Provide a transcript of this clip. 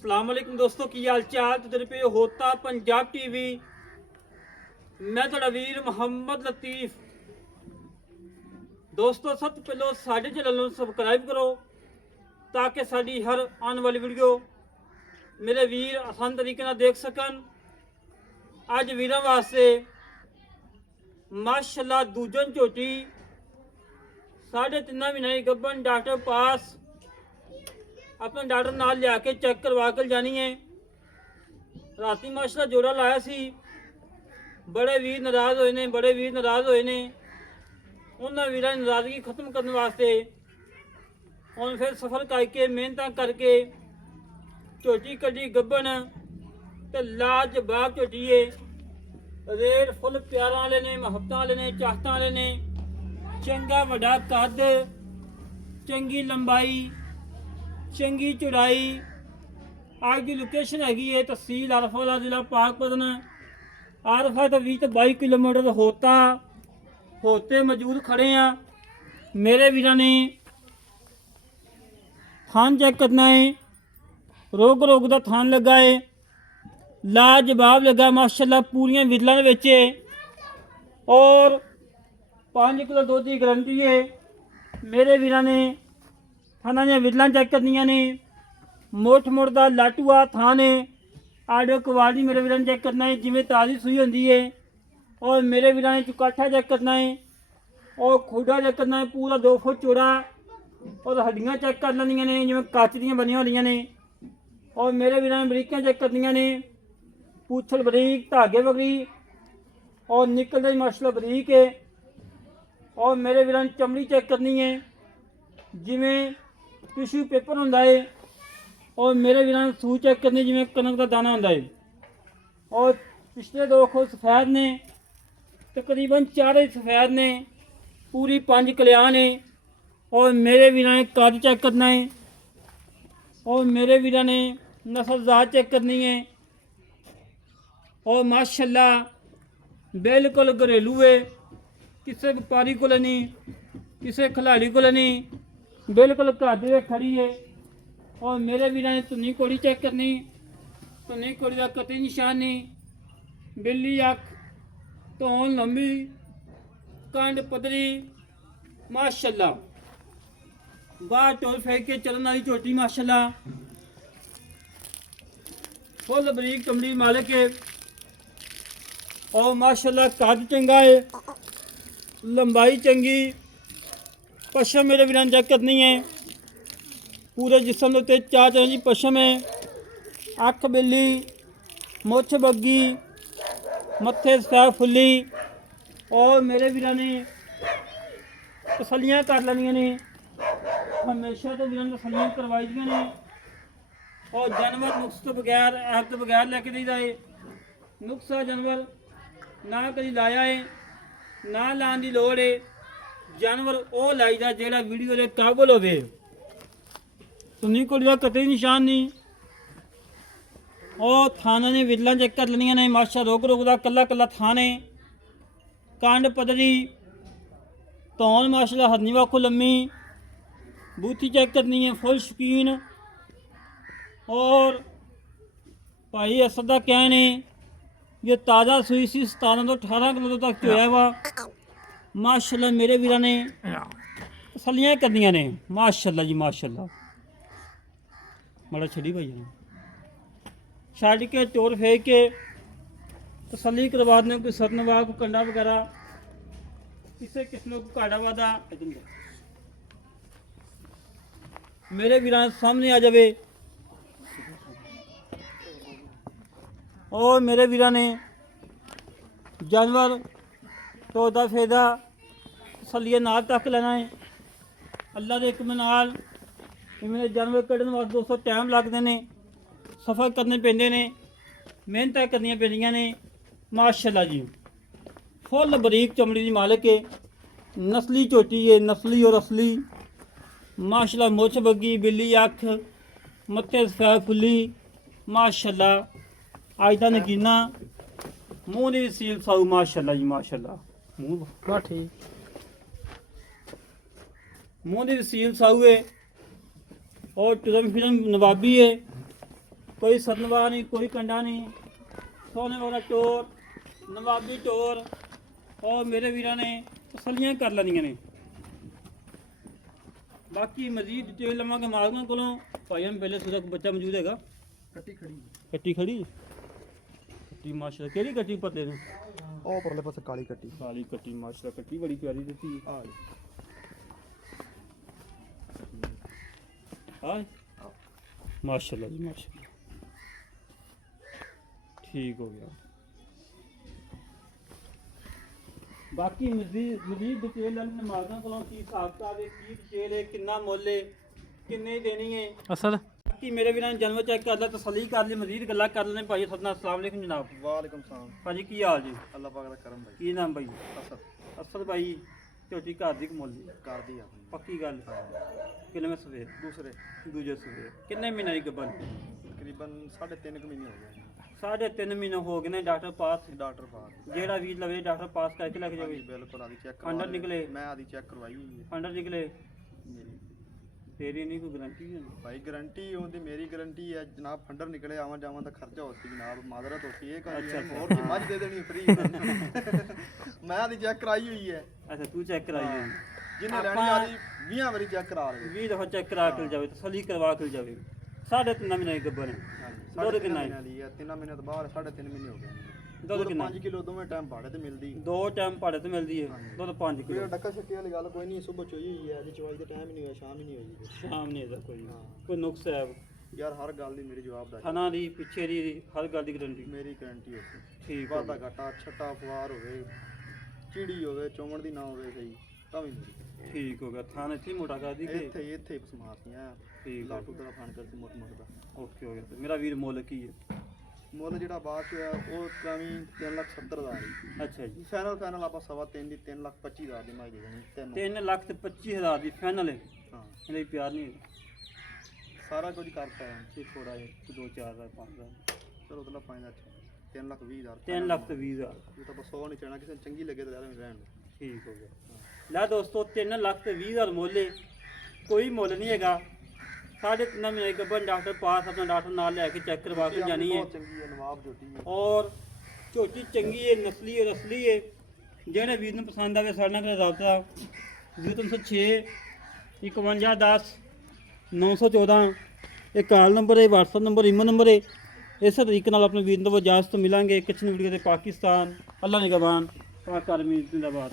अस्सलामुअलैकुम दोस्तों की हाल चाल तुझे पे होता पंजाब टीवी। मैं थोड़ा वीर मोहम्मद लतीफ। दोस्तों सब तो पहले साढ़े चैनल ਨੂੰ सब्सक्राइब करो ताकि साड़ी हर आने वाली वीडियो मेरे वीर आसान तरीके ਨਾਲ देख सकन। ਅੱਜ ਵੀਰਾਂ ਵਾਸਤੇ ਮਾਸ਼ਾਅੱਲਾ ਦੂਜਨ ਝੋਟੀ 3.5 ਮਹੀਨੇ ਗੱਭਣ ਡਾਕਟਰ ਪਾਸ अपने डॉक्टर नाल लिया के चेक करवा कर जानी है। राती माशाल्लाह जोड़ा लाया सी, बड़े वीर नाराज होए ने, बड़े वीर नाराज होए ने। उन्होंने वीरां दी नाराजगी खत्म करने वास्ते हुण फिर सफर करके मेहनत करके झोटी कड्डी गब्बन ते लाजवाब झोटी है। रेट फुल प्यारां वाले ने, मुहब्बतां वाले ने, चाहतां वाले ने। चंगा वड्डा कद, चंगी लंबाई, चंगी चौड़ाई। आज की लोकेशन हैगी है तहसील आरफा जिला पाकपतन। आरफा तो 20 तो 22 किलोमीटर होते मौजूद खड़े हैं। मेरे वीरां ने थान चेक करना है। रोग का थान लगा है, लाजवाब लगा माशाल्लाह। पूरियां विरलां दे विच है और 5 किलो दुध की गारंटी है। मेरे वीरां ने थाना दी विरलां चेक करनियां ने। मोठ का लाटूआ थान है। आडियो क्वालिटी मेरे वीरां चेक करना है जिवें ताज़ी सूई होंदी है। और मेरे वीरां ने चुकाठा चेक करना है और खूडा चेक करना है पूरा 2 फुट चौड़ा। और हड्डियां चेक कर लैंदियां ने जिवें कच दियां बनियां होंदियां ने। और मेरे वीरां ने बरीकियां चेक करनियां ने, पूछल बरीक, धागे बगरी और निकलदा माशाल्लाह बरीक है। और मेरे वीरां ने चमड़ी चेक करनी है जिवें टिश्यू पेपर होंदा है। और मेरे वीरां ने सूई चेक करनी जिवें कनक का दाना होंदा है। और पिछले 2 खुर सफेद ने, तकरीबन 4 सफेद ने, पूरी 5 कल्याण है। और मेरे वीरां ने कद चेक करना है और मेरे वीरां ने नस्ल जात चेक करनी है। और माशाल्लाह बिल्कुल घरेलू है, किसी व्यापारी को नहीं, किसी खिलाड़ी को नहीं, बिल्कुल घर दे खड़ी है। और मेरे वीरां ने धुनी कोड़ी चेक करनी, धुनी कोड़ी का कतई निशान नहीं, बिल्ली अख, धौन लंबी, कंड पदरी माशाल्लाह। बाहर टोल फेंक के चलन वाली झोटी माशाल्लाह। फुल बरीक चमड़ी मालिक है और माशाल्लाह कद चंगा है, लंबाई चंगी। पशम मेरे वीरां चेक करनी है। पूरे जिसम के 4 तरह की पशम है। अख बिल्ली, मुछ बग्गी, मत्थे सफेद फुल्ली। और मेरे वीरां ने तसलियां कर लैनियां ने, हमेशा तो वीरां ने तसलियां करवाई दियां ने। और जानवर नुक्स तो बगैर, ऐप तो बगैर लैके देईदा है। नुक्सा जानवर ना कभी लाया है, ना लाने की लोड़ है। जानवर वो लाईदा जेड़ा वीडियो के काबल होवे। सुनी कोड़ी का कतई निशान नहीं। और थाना ने विरलां चेक कर लेनियां ने माशा। रोग का कला कला थान है। कंड पदरी, धौन माशाल्लाह हरनी वाखो लम्मी। बूथी चेक करनी है फुल शकीन। और भाई असद का कहन है ये ताज़ा सूई सी 17 तो 18 किलो तक होया वा माशाल्लाह। मेरे वीरां ने तसलियां करनियां ने माशाल्लाह जी माशाल्लाह। बड़ा छड़ी भाई छड़ के चोर फेंक के तसली करवा दें। कोई सरनवा, कोई कंडा वगैरह, किसी किस्म को घाटा वादा मेरे वीरां सामने आ जाए। और मेरे वीरां ने जानवर तोदा फेदा तसलिए नाल तक लेना है। अल्लाह के हुक्म नाल मेरे जानवर कढ़ने वास्ते दोस्तों टाइम लगते हैं, सफ़र करने पैंदे ने, मेहनत करनी पैंदियां ने माशाल्लाह जी। फुल बरीक चमड़ी की मालिक है, नस्ली झोटी है, नस्ली और असली माशाल्लाह। मुछ बग्गी, बिल्ली अख, मत्थे सफेद फुल्ली माशाल्लाह। अज का नगीना मूँह की सील साऊ माशाल्लाह जी माशाल्लाह। मूँह ठीक, मूँह की सील साऊ है और टुरम फिरम नवाबी है। ਕੋਈ ਸਤਨਵਾ ਨਹੀਂ, ਕੋਈ ਕੰਡਾ ਨਹੀਂ, ਸੋਨੇ ਵਾਲਾ ਟੋਰ, ਨਵਾਬੀ ਟੋਰ, ਔਰ ਮੇਰੇ ਵੀਰਾਂ ਨੇ ਤਸੱਲੀਆਂ ਕਰ ਲੈਣੀਆਂ ਨੇ। ਬਾਕੀ ਮਜ਼ੀਦ ਡਿਟੇਲ ਲਵਾਂਗੇ ਮਾਲਕਾਂ ਕੋਲੋਂ। ਭਾਈ ਹਮ ਪਹਿਲੇ ਸੁਦਾ ਕੋਈ ਬੱਚਾ ਮੌਜੂਦ ਹੈਗਾ? ਕੱਟੀ ਖੜੀ ਕੱਟੀ ਖੜੀ, ਕੱਟੀ ਮਾਸ਼ਾਅੱਲਾ। ਕਿਹੜੀ ਕੱਟੀ ਪਤੇ ਨੂੰ? ਉਹ ਪਰਲੇ ਪਾਸੇ ਕਾਲੀ ਕੱਟੀ। ਕਾਲੀ ਕੱਟੀ ਮਾਸ਼ਾਅੱਲਾ, ਕੱਟੀ ਬੜੀ ਪਿਆਰੀ ਦਿੱਤੀ ਆ ਹਾਂ ਮਾਸ਼ਾਅੱਲਾ ਜੀ ਮਾਸ਼ਾਅੱਲਾ। ਠੀਕ ਹੋ ਗਿਆ। ਬਾਕੀ ਮਜ਼ੀਦ ਡਿਟੇਲ ਲੈਣ ਮਾਲਕਾਂ ਕੋਲੋਂ ਕੀ ਹਿਸਾਬ ਕਿਤਾਬ ਹੈ, ਕੀ ਡਿਟੇਲ ਹੈ, ਕਿੰਨਾ ਮੁੱਲ ਹੈ, ਕਿੰਨੇ ਦੇਣੀ ਹੈ ਅਸਲ। ਬਾਕੀ ਮੇਰੇ ਵੀਰਾਂ ਨੇ ਜਨਮ ਚੈੱਕ ਕਰ ਲਿਆ, ਤਸੱਲੀ ਕਰ ਲਈ, ਮਜ਼ੀਦ ਗੱਲਾਂ ਕਰ ਲੈਣੇ। ਭਾਈ ਸਤਨਾਮ, ਅਸਲਾਮ ਵਾਲੇਕੁਮ ਜਨਾਬ। ਵਾਲੇਕੁਮ ਸਲਾਮ ਭਾਜੀ ਕੀ ਹਾਲ ਜੀ? ਅੱਲਾਹ ਪਾਕ ਦਾ ਕਰਮ ਭਾਈ। ਕੀ ਨਾਮ ਭਾਈ? ਅਸਰ ਅਸਲ ਭਾਈ ਝੋਟੀ ਘਰ ਦੀ ਕਮੋਲ ਦੀ ਕਰਦੀ ਆ ਆਪਣੀ। ਪੱਕੀ ਗੱਲ। ਕਿੰਨੇ ਸਵੇਰ? ਦੂਜੇ ਸਵੇਰ। ਕਿੰਨੇ ਮਹੀਨੇ ਦੀ ਗੱਭਣ? ਤਕਰੀਬਨ 3.5 ਮਹੀਨੇ ਹੋ ਗਏ। 3.5 ਮਹੀਨੇ ਹੋ ਗਏ ਨੇ। ਡਾਕਟਰ ਪਾਸ? ਡਾਕਟਰ ਬਾਤ ਜਿਹੜਾ ਵੀ ਲਵੇ ਡਾਕਟਰ ਪਾਸ ਕਰਕੇ ਲੈ ਕੇ ਜਾਵੇ। ਬਿਲਕੁਲ ਆਦੀ ਚੈੱਕ ਫੰਡਰ ਨਿਕਲੇ? ਮੈਂ ਆਦੀ ਚੈੱਕ ਕਰਵਾਈ ਹੋਈ ਹੈ ਫੰਡਰ ਨਿਕਲੇ ਮੇਰੀ ਤੇਰੀ ਨਹੀਂ ਕੋਈ ਗਰੰਟੀ ਨਹੀਂ ਭਾਈ। ਗਾਰੰਟੀ ਹੁੰਦੀ, ਮੇਰੀ ਗਾਰੰਟੀ ਹੈ ਜਨਾਬ। ਫੰਡਰ ਨਿਕਲੇ ਆਵਾਂ ਜਾਵਾਂ ਦਾ ਖਰਚਾ ਹੋਤੀ ਜਨਾਬ, ਮਾਦਰਤ ਹੋਤੀ ਇਹ ਕਰ ਹੋਰ ਕੀ ਮੱਝ ਦੇ ਦੇਣੀ ਫ੍ਰੀ। ਮੈਂ ਆਦੀ ਚੈੱਕ ਕਰਾਈ ਹੋਈ ਹੈ। ਅੱਛਾ ਤੂੰ ਚੈੱਕ ਕਰਾਈ ਹੈ? ਜਿੰਨੇ ਲੈਣੀ ਆਦੀ 20 ਵਾਰੀ ਚੈੱਕ ਕਰਾ ਲਵੇ। 20 ਦਫਾ ਚੈੱਕ ਕਰਾ ਕੇ ਜਾਵੇ, ਤਸੱਲੀ ਕਰਵਾ ਕੇ ਜਾਵੇ। 3.5 ਮਹੀਨੇ ਦੀ ਗੱਭਣ ਹੈ। ਦੁੱਧ ਕਿੰਨਾ ਹੈ? 3 ਮਹੀਨੇ ਤੋਂ ਬਾਅਦ 3.5 ਮਹੀਨੇ ਹੋ ਗਏ। ਦੁੱਧ ਕਿੰਨਾ? 5 ਕਿਲੋ ਦੋਵੇਂ ਟਾਈਮ ਭਾੜੇ ਤੇ ਮਿਲਦੀ। 2 ਟਾਈਮ ਭਾੜੇ ਤੇ ਮਿਲਦੀ ਹੈ ਦੁੱਧ 5 ਕੋਈ ਕਿਲੋ। ਡੱਕਾ ਛੱਕੇ ਵਾਲੀ ਗੱਲ ਕੋਈ ਨਹੀਂ। ਸੁਬਹ ਚੋਈ ਹੋਈ ਹੈ, ਅੱਜ ਚਵਾਈ ਦਾ ਟਾਈਮ ਹੀ ਨਹੀਂ ਹੋਇਆ, ਸ਼ਾਮ ਹੀ ਨਹੀਂ ਹੋਈ। ਸ਼ਾਮ ਨਹੀਂ ਇਹਦਾ ਕੋਈ ਨੁਕਸ ਹੈ ਯਾਰ ਹਰ ਗੱਲ ਦੀ ਮੇਰੀ ਜਵਾਬਦਾਰੀ। ਥਣਾ ਦੀ ਪਿੱਛੇ ਦੀ ਹਰ ਗੱਲ ਦੀ ਗਰੰਟੀ ਮੇਰੀ ਗਾਰੰਟੀ ਹੈ। ਠੀਕ ਵਾਦਾ ਘਾਟਾ ਛੱਟਾ ਫਵਾਰ ਹੋਵੇ, ਚਿੜੀ ਹੋਵੇ, ਚੋਮਣ ਦੀ ਨਾ ਹੋਵੇ ਸਹੀ ਤਾਂ ਵੀ ਮੇਰੀ। ਠੀਕ ਹੋ ਗਿਆ। ਥਾਂ ਇੱਥੇ ਹੀ ਮੋਟਾ ਕਰ ਦੀ ਕਿ ਇੱਥੇ ਸਮਾਰਤੀਆਂ ਠੀਕ ਲਾਟੂ ਦਾ ਫਾਨ ਕਰਦੀ ਮੋਟ ਮੋਟ ਦਾ। ਓਕੇ ਹੋ ਗਿਆ। ਤੇ ਮੇਰਾ ਵੀਰ ਮੁੱਲ ਕੀ ਹੈ? ਮੁੱਲ ਜਿਹੜਾ ਬਾਅਦ ਚ ਹੋਇਆ ਉਹ ਕਵੀ 3,70,000 ਦੀ। ਅੱਛਾ ਜੀ। ਫਾਈਨਲ ਆਪਾਂ 3.5 ਦੀ 3,25,000 ਦੀ ਮਾਈ ਦੇ ਦੇਣੀ ਤੈਨੂੰ। 3,25,000 ਦੀ ਫਾਈਨਲ ਹੈ? ਹਾਂ ਇਹਦੇ ਪਿਆਰ ਨਹੀਂ ਹੈਗਾ? ਸਾਰਾ ਕੁਝ ਕਰਤਾ ਹੈ। ਤੇ ਥੋੜਾ ਜਿਹਾ 2 4 ਦਾ 5 ਦਾ ਚਲੋ ਉਹਦਾ 3,20,000 3,20,000 ਇਹ ਤਾਂ ਬਸ 100 ਨਹੀਂ ਚਾਹਣਾ, ਕਿਸੇ ਨੂੰ ਚੰਗੀ ਲੱਗੇ ਤਾਂ ਰਹਿਣ ਰਹਿਣ ਦਿਓ। ਠੀਕ ਹੋ ਗਿਆ। ਲੈ ਦੋਸਤੋ 3,20,000 ਮੁੱਲ ਹੈ, ਕੋਈ ਮੁੱਲ ਨਹੀਂ ਹੈਗਾ। 3.5 ਮਹੀਨੇ ਗੱਭਣ ਡਾਕਟਰ ਪਾਸ ਆਪਣਾ ਡਾਕਟਰ ਨਾਲ ਲੈ ਕੇ ਚੈੱਕ ਕਰਵਾ ਕੇ ਜਾਣੀ ਹੈ। ਬਹੁਤ ਚੰਗੀ ਹੈ, ਨਵਾਬ ਝੋਟੀ ਹੈ ਔਰ ਝੋਟੀ ਚੰਗੀ ਹੈ, ਨਸਲੀ ਹੈ, ਰਸਲੀ ਹੈ। ਜਿਹੜੇ ਵੀਰ ਨੂੰ ਪਸੰਦ ਆਵੇ ਸਾਡੇ ਨਾਲ ਰਾਬਤਾ 0306 5110 914 ਇਹ ਕਾਲ ਨੰਬਰ ਹੈ, WhatsApp ਨੰਬਰ, ਈਮੇਲ ਨੰਬਰ ਹੈ। ਇਸੇ ਤਰੀਕੇ ਨਾਲ ਆਪਣੇ ਵੀਰ ਨੂੰ ਇਜਾਜ਼ਤ ਮਿਲਾਂਗੇ। ਕਿਚਨ ਵੀਡੀਓ ਦੇ ਪਾਕਿਸਤਾਨ। ਅੱਲਾ ਨਿਗਹਬਾਨ। ਪਾਕ ਆਰਮੀ ਜ਼ਿੰਦਾਬਾਦ।